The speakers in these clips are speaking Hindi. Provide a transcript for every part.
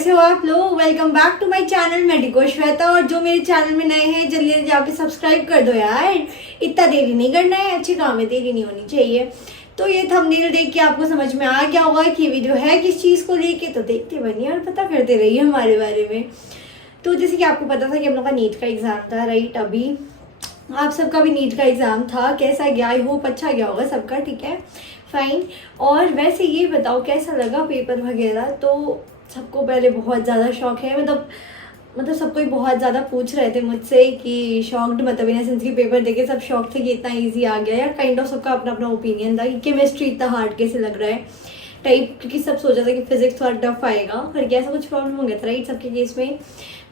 कैसे हो आप लोग। Welcome back to my channel medico Shweta. और जो मेरे चैनल में नए हैं जल्दी जल्दी जाके सब्सक्राइब कर दो यार, इतना देरी नहीं करना है, अच्छे काम में देरी नहीं होनी चाहिए। तो ये थंबनेल देख के आपको समझ में आ गया होगा कि वीडियो है किस चीज़ को लेके, तो देखते बनिए और पता करते रहिए हमारे बारे में। तो जैसे कि आपको पता था कि हम लोग का नीट का एग्ज़ाम था, राइट। अभी आप सबका भी नीट का एग्ज़ाम था, कैसा गया? आई होप अच्छा गया होगा सबका, ठीक है, फाइन। और वैसे ये बताओ कैसा लगा पेपर वगैरह। तो सबको पहले बहुत ज़्यादा शौक है, मतलब सबको ही बहुत ज़्यादा पूछ रहे थे मुझसे कि शॉक्ड, मतलब इन सेंस की पेपर देके सब शौक थे कि इतना इजी आ गया, या काइंड ऑफ सबका अपना अपना ओपिनियन था कि केमिस्ट्री इतना हार्ड कैसे लग रहा है टाइप, क्योंकि सब सोचा था कि फिजिक्स थोड़ा टफ आएगा, पर ऐसा कुछ प्रॉब्लम हो गया था राइट सबके केस में।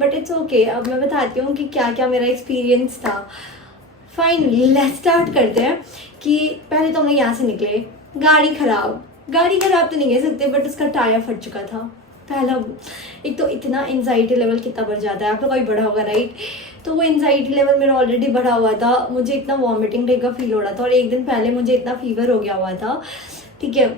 But it's okay. अब मैं बताती हूँ कि क्या क्या मेरा एक्सपीरियंस था। फाइनली लेट्स स्टार्ट करते हैं कि पहले तो हम लोग यहाँ से निकले, गाड़ी खराब तो नहीं कह सकते, बट उसका टायर फट चुका था। पहला एक तो इतना एंजाइटी लेवल कितना बढ़ जाता है, आप लोग का भी बढ़ा होगा राइट। तो वो एंजाइटी लेवल मेरा ऑलरेडी बढ़ा हुआ था, मुझे इतना वॉमिटिंग टाइप का फील हो रहा था, और एक दिन पहले मुझे इतना फीवर हो गया हुआ था, ठीक है।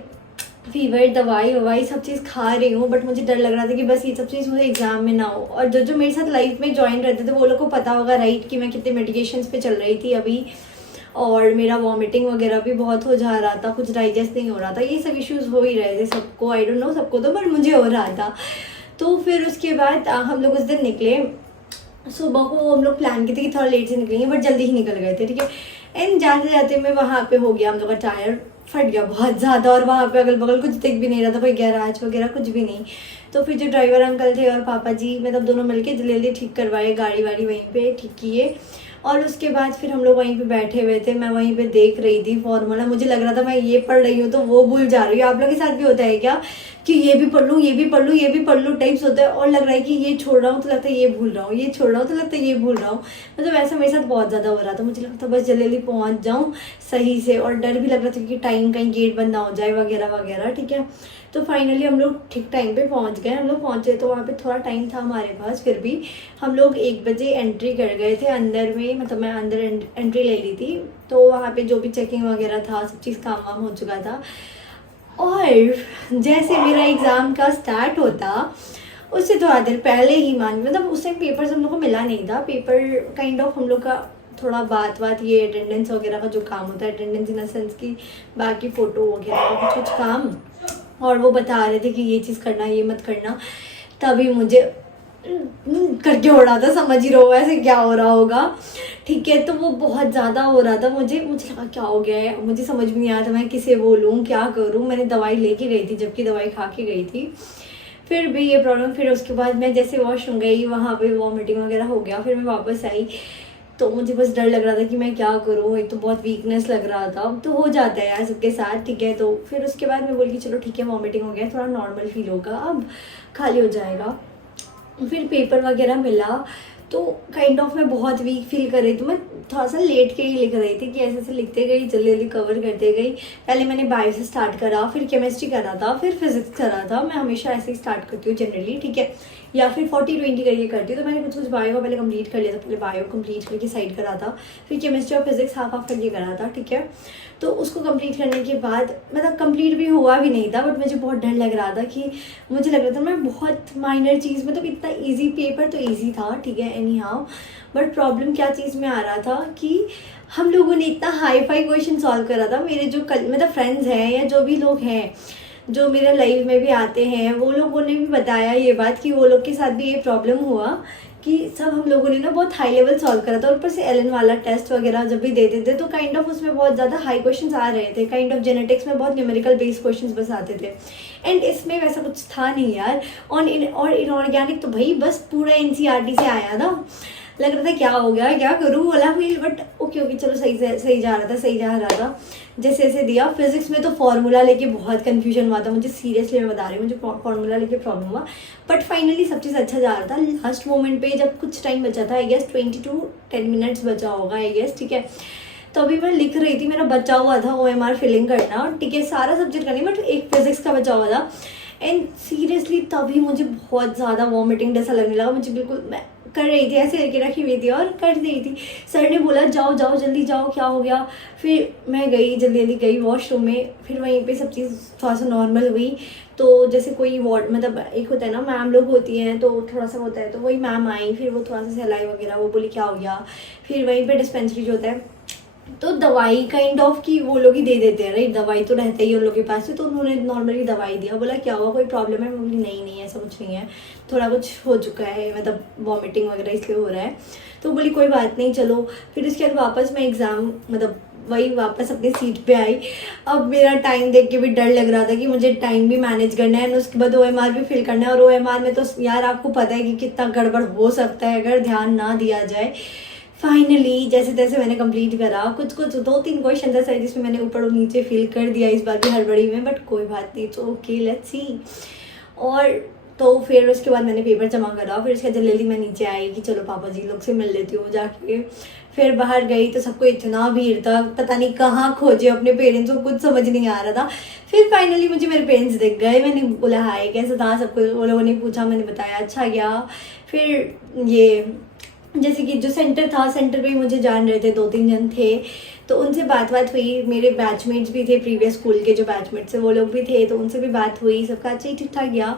फीवर, दवाई सब चीज़ खा रही हूँ, बट मुझे डर लग रहा था कि बस ये सब चीज़ मुझे एग्जाम में ना हो। और जो मेरे साथ लाइफ में ज्वाइन रहते थे वो लोग को पता होगा राइट कि मैं कितने मेडिकेशंस पे चल रही थी अभी, और मेरा वॉमिटिंग वगैरह भी बहुत हो जा रहा था, कुछ डाइजेस्ट नहीं हो रहा था, ये सब इश्यूज हो ही रहे थे सबको, आई डोंट नो सबको तो, पर मुझे हो रहा था। तो फिर उसके बाद हम लोग उस दिन निकले, सुबह को हम लोग प्लान किए थे कि थोड़ा लेट से निकलेंगे, बट जल्दी ही निकल गए थे, ठीक है। एंड जाते जाते मैं वहाँ पे हो गया हम लोग का टायर फट गया बहुत ज़्यादा, और वहाँ पे अगल बगल कुछ दिख भी नहीं रहा था, कोई गैराज वगैरह कुछ भी नहीं। तो फिर जो ड्राइवर अंकल थे और पापा जी, मतलब दोनों मिलके जल्दी जल्दी ठीक करवाए, गाड़ी वाड़ी वहीं पे ठीक किए। और उसके बाद फिर हम लोग वहीं पे बैठे हुए थे, मैं वहीं पे देख रही थी फॉर्मूला, मुझे लग रहा था मैं ये पढ़ रही हूँ तो वो भूल जा रही हूँ। आप लोग के साथ भी होता है क्या कि ये भी पढ़ लूँ, ये भी पढ़ लूँ, ये भी पढ़ लूँ टाइप्स होता है, और लग रहा है कि ये छोड़ रहा हूँ तो लगता है ये भूल रहा हूँ, ये छोड़ रहा हूँ तो लगता है ये भूल रहा हूँ। मतलब ऐसा मेरे साथ बहुत ज़्यादा हो रहा था, मुझे लगता बस जल्दी जल्दी पहुँच जाऊँ सही से, और डर भी लग रहा था कि टाइम कहीं गेट बंद ना हो जाए वगैरह वगैरह, ठीक है। तो फाइनली हम लोग ठीक टाइम पे पहुंच गए। हम लोग पहुंचे तो वहाँ पे थोड़ा टाइम था हमारे पास, फिर भी हम लोग 1 बजे एंट्री कर गए थे अंदर में, मतलब मैं अंदर एंट्री ले ली थी। तो वहाँ पे जो भी चेकिंग वगैरह था सब चीज़ काम वाम हो चुका था। और जैसे मेरा एग्ज़ाम का स्टार्ट होता उससे थोड़ा देर पहले ही मतलब उस टाइम पेपर्स हम लोग को मिला नहीं था, पेपर काइंड ऑफ हम लोग का थोड़ा बात ये अटेंडेंस वगैरह का जो काम होता है, अटेंडेंस इन द सेंस की बाकी फ़ोटो वगैरह का कुछ काम, और वो बता रहे थे कि ये चीज़ करना ये मत करना। तभी मुझे करके हो रहा था, समझ ही रहो ऐसे क्या हो रहा होगा, ठीक है। तो वो बहुत ज़्यादा हो रहा था, मुझे लगा क्या हो गया है, मुझे समझ में नहीं आया था मैं किसे बोलूँ क्या करूँ। मैंने दवाई लेके गई थी, जबकि दवाई खा के गई थी, फिर भी ये प्रॉब्लम। फिर उसके बाद मैं जैसे वॉशरूम गई, वहाँ पे वॉमिटिंग वगैरह हो गया, फिर मैं वापस आई, तो मुझे बस डर लग रहा था कि मैं क्या करूँ, एक तो बहुत वीकनेस लग रहा था, तो हो जाता है यार सबके साथ, ठीक है। तो फिर उसके बाद मैं बोली कि चलो ठीक है वॉमिटिंग हो गया, थोड़ा नॉर्मल फील होगा, अब खाली हो जाएगा। फिर पेपर वगैरह मिला तो काइंड ऑफ मैं बहुत वीक फील कर रही थी, मैं थोड़ा सा लेट के ही लिख रही थी कि ऐसे ऐसे लिखते गई, जल्दी जल्दी कवर करते गई। पहले मैंने बायो से स्टार्ट करा, फिर केमिस्ट्री करा था, फिर फिजिक्स करा था। मैं हमेशा ऐसे ही स्टार्ट करती हूँ जनरली, ठीक है, या फिर 40-20 करके करती हूँ। तो मैंने कुछ बायो का पहले कंप्लीट कर लिया था, पहले बायो कंप्लीट करके साइड करा था, फिर केमिस्ट्री और फिजिक्स हाफ हाफ करके करा था, ठीक है। तो उसको कंप्लीट करने के बाद मतलब कंप्लीट भी हुआ भी नहीं था, बट मुझे बहुत डर लग रहा था कि मुझे लग रहा था मैं बहुत माइनर चीज़, मतलब इतना ईजी पेपर तो ईजी था, ठीक है, एनी हाउ। बट प्रॉब्लम क्या चीज़ में आ रहा था कि हम लोगों ने इतना हाई फाई क्वेश्चन सॉल्व करा था। मेरे जो मतलब फ्रेंड्स हैं या जो भी लोग हैं जो मेरे लाइफ में भी आते हैं, वो लोगों ने भी बताया ये बात कि वो लोग के साथ भी ये प्रॉब्लम हुआ कि सब हम लोगों ने ना बहुत हाई लेवल सॉल्व करा था। और ऊपर से एलन वाला टेस्ट वगैरह जब भी देते थे तो काइंड ऑफ उसमें बहुत ज़्यादा हाई क्वेश्चंस आ रहे थे, काइंड ऑफ जेनेटिक्स में बहुत न्यूमेरिकल बेस्ड क्वेश्चंस बस आते थे, एंड इसमें वैसा कुछ था नहीं यार। और इनऑर्गेनिक तो भाई बस पूरा एनसीईआरटी से आया था, लग रहा था क्या हो गया क्या करूँ वाला फील, बट ओके चलो सही जा रहा था जैसे जैसे दिया। फिजिक्स में तो फार्मूला लेके बहुत कंफ्यूजन हुआ था मुझे, सीरियसली मैं बता रही हूँ, मुझे फार्मूला लेके प्रॉब्लम हुआ, बट फाइनली सब चीज़ अच्छा जा रहा था। लास्ट मोमेंट पे जब कुछ टाइम बचा था, आई गेस 20 to 10 मिनट्स बचा होगा आई गेस, ठीक है, तो अभी मैं लिख रही थी, मेरा बचा हुआ था OMR फिलिंग करना, ठीक है, सारा सब्जेक्ट करनी, बट एक फिजिक्स का बचा हुआ था। एंड सीरियसली तभी मुझे बहुत ज़्यादा वॉमिटिंग जैसा लगने लगा, मुझे बिल्कुल, मैं कर रही थी ऐसे करके रखी हुई थी और कर रही थी। सर ने बोला जाओ जाओ जल्दी जाओ, क्या हो गया। फिर मैं गई, जल्दी जल्दी गई वॉशरूम में, फिर वहीं पे सब चीज़ थोड़ा सा नॉर्मल हुई। तो जैसे कोई वार्ड मतलब एक होता है ना, मैम लोग होती हैं तो थोड़ा सा होता है, तो वही मैम आई, फिर वो थोड़ा सा सहलाई वगैरह, वो बोली क्या हो गया, फिर वहीं पे डिस्पेंसरी जो होता है तो दवाई काइंड ऑफ की वो लोग ही दे देते हैं, राइट, दवाई तो रहता ही उन लोग के पास है, तो उन्होंने नॉर्मली दवाई दिया, बोला क्या हुआ, कोई प्रॉब्लम है, मैं बोली नहीं नहीं ऐसा कुछ नहीं है, थोड़ा कुछ हो चुका है, मतलब वॉमिटिंग वगैरह इसलिए हो रहा है, तो बोली कोई बात नहीं चलो। फिर उसके बाद वापस मैं एग्ज़ाम मतलब वही वापस अपनी सीट पे आई। अब मेरा टाइम देख के भी डर लग रहा था कि मुझे टाइम भी मैनेज करना है, उसके बाद OMR भी फिल करना है, और OMR में तो यार आपको पता है कि कितना गड़बड़ हो सकता है अगर ध्यान ना दिया जाए। फाइनली जैसे तैसे मैंने कंप्लीट करा, कुछ 2-3 क्वेश्चन था शायद जिसमें मैंने ऊपर और नीचे फिल कर दिया इस बार भी हड़बड़ी में, बट कोई बात नहीं, तो ओके लेट्स सी। और तो फिर उसके बाद मैंने पेपर जमा करा, फिर उसके बाद जल्दी मैं नीचे आई कि चलो पापा जी लोग से मिल लेती हूँ जाके। फिर बाहर गई तो सबको इतना भीड़ था, पता नहीं कहाँ खोजे अपने पेरेंट्स को, कुछ समझ नहीं आ रहा था। फिर फाइनली मुझे मेरे पेरेंट्स दिख गए, मैंने बोला हाय कैसा था, सबको वो लोगों ने पूछा, मैंने बताया अच्छा गया। फिर ये जैसे कि जो सेंटर था, सेंटर पे ही मुझे जान रहे थे, 2-3 जन थे, तो उनसे बात हुई, मेरे बैचमेट्स भी थे, प्रीवियस स्कूल के जो बैचमेट्स है वो लोग भी थे, तो उनसे भी बात हुई, सबका अच्छा ही ठीक ठाक गया।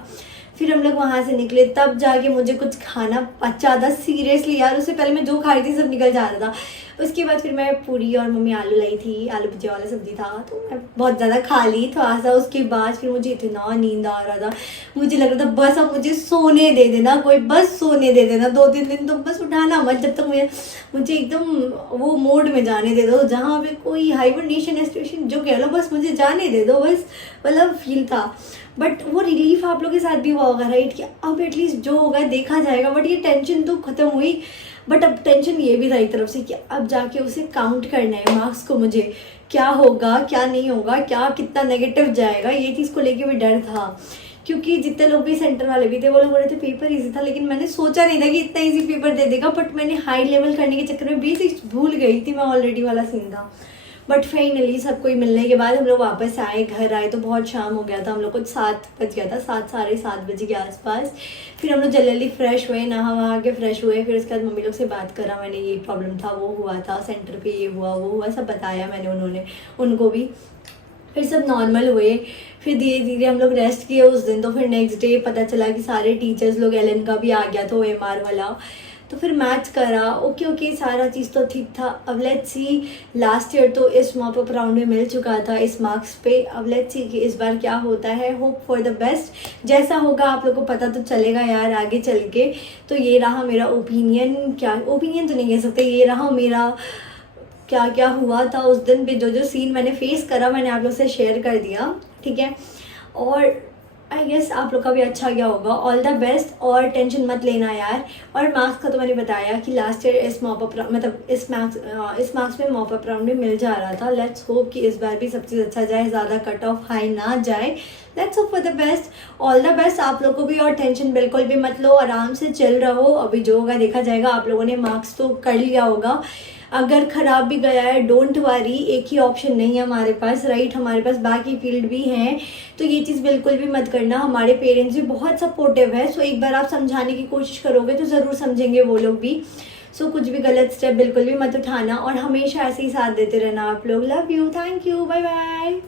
फिर हम लोग वहाँ से निकले, तब जाके मुझे कुछ खाना पचा था, सीरियसली यार, उससे पहले मैं जो खा रही थी सब निकल जा रहा था। उसके बाद फिर मैं पूरी और मम्मी आलू लाई थी, आलू भुजिया वाला सब्जी था, तो मैं बहुत ज़्यादा खा ली थोड़ा सा। उसके बाद फिर मुझे इतना नींद आ रहा था, मुझे लग रहा था बस अब मुझे सोने दे देना कोई, बस सोने दे देना 2-3 दिन, तो बस उठाना मत जब तक मुझे एकदम वो मोड में जाने दे दो जहाँ पे कोई हाइबरनेशन सिचुएशन जो कह लो, बस मुझे जाने दे दो, बस मतलब फील था। बट वो रिलीफ आप लोगों के साथ भी हुआ होगा, राइट, कि अब एटलीस्ट जो होगा देखा जाएगा। बट ये टेंशन तो खत्म हुई, बट अब टेंशन ये भी था एक तरफ से कि अब जाके उसे काउंट करना है मार्क्स को, मुझे क्या होगा क्या नहीं होगा, क्या कितना नेगेटिव जाएगा, ये चीज़ को लेके भी डर था। क्योंकि जितने लोग भी सेंटर वाले भी थे वो लोग बोल रहे थे पेपर इजी था, लेकिन मैंने सोचा नहीं था कि इतना इजी पेपर दे देगा। बट मैंने हाई लेवल करने के चक्कर में बेसिक्स भूल गई थी, मैं ऑलरेडी वाला सीन था। बट फाइनली सबको मिलने के बाद हम लोग वापस आए, घर आए तो बहुत शाम हो गया था, हम लोग को 7 बज गया था, 7-7:30 बजे के आसपास। फिर हम लोग जल्दी फ्रेश हुए, नहा वहा के फ्रेश हुए। फिर उसके बाद मम्मी लोग से बात करा, मैंने ये प्रॉब्लम था, वो हुआ था सेंटर पे, ये हुआ वो हुआ, सब बताया मैंने उनको भी। फिर सब नॉर्मल हुए, फिर धीरे धीरे हम लोग रेस्ट किए उस दिन। तो फिर नेक्स्ट डे पता चला कि सारे टीचर्स लोग, एलन का भी आ गया था OMR वाला, तो फिर मैथ्स करा, ओके सारा चीज़ तो ठीक था। अब लेट्स सी, लास्ट ईयर तो इस मॉप अप राउंड में मिल चुका था इस मार्क्स पे, अब लेट्स सी कि इस बार क्या होता है। होप फॉर द बेस्ट, जैसा होगा आप लोग को पता तो चलेगा यार आगे चल के। तो ये रहा मेरा ओपिनियन, क्या ओपिनियन तो नहीं कह सकते, ये रहा मेरा क्या क्या हुआ था उस दिन पे, जो सीन मैंने फेस करा मैंने आप लोग से शेयर कर दिया, ठीक है। और आई गेस आप लोग का भी अच्छा गया होगा, ऑल द बेस्ट, और टेंशन मत लेना यार। और मार्क्स का तो मैंने बताया कि लास्ट ईयर इस मॉप अप मतलब इस मार्क्स में मॉप अप राउंड में मिल जा रहा था। लेट्स होप कि इस बार भी सब चीज़ अच्छा जाए, ज़्यादा कट ऑफ हाई ना जाए। Let's hope for the best, all the best आप लोग को भी। और टेंशन बिल्कुल भी मत लो, आराम से चल रहो, अभी जो होगा देखा जाएगा। आप लोगों ने मार्क्स तो कर लिया होगा, अगर ख़राब भी गया है डोंट वरी, एक ही ऑप्शन नहीं है हमारे पास, राइट, हमारे पास बाकी फील्ड भी हैं। तो ये चीज़ बिल्कुल भी मत करना, हमारे पेरेंट्स भी बहुत सपोर्टिव है। सो एक बार आप समझाने की कोशिश करोगे तो ज़रूर समझेंगे वो लोग भी। सो कुछ भी गलत स्टेप बिल्कुल भी मत उठाना, और हमेशा ऐसे ही साथ देते रहना आप लोग। Love you, thank you, bye bye.